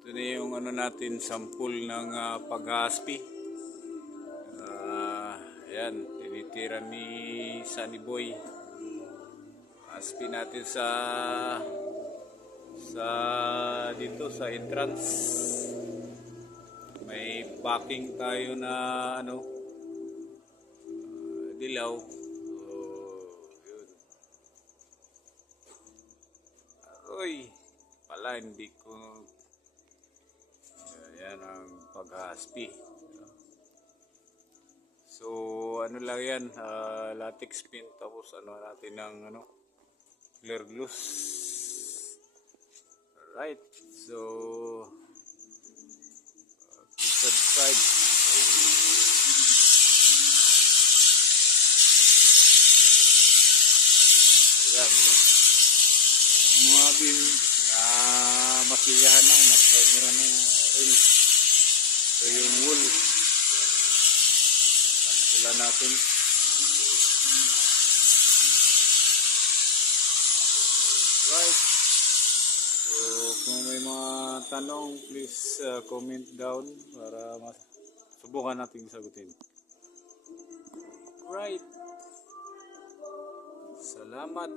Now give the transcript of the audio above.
Ito na yung ano natin, sample ng paghaspi. Ayan, tinitira ni Sunny Boy. Haspi natin dito sa entrance. May packing tayo na ano, dilaw. So, yun. Uy, pala hindi ko. Yan ang paghaspi. So ano lang yan, latex pin, tapos ano natin ng ano, clear glue. Alright, so please subscribe. Yan, ang mga bin na masiyahan na, nagkamera na rin. So yung wool, sampulan natin. Right. So kung may mga tanong, please comment down para subukan natin sagutin. Right. Salamat.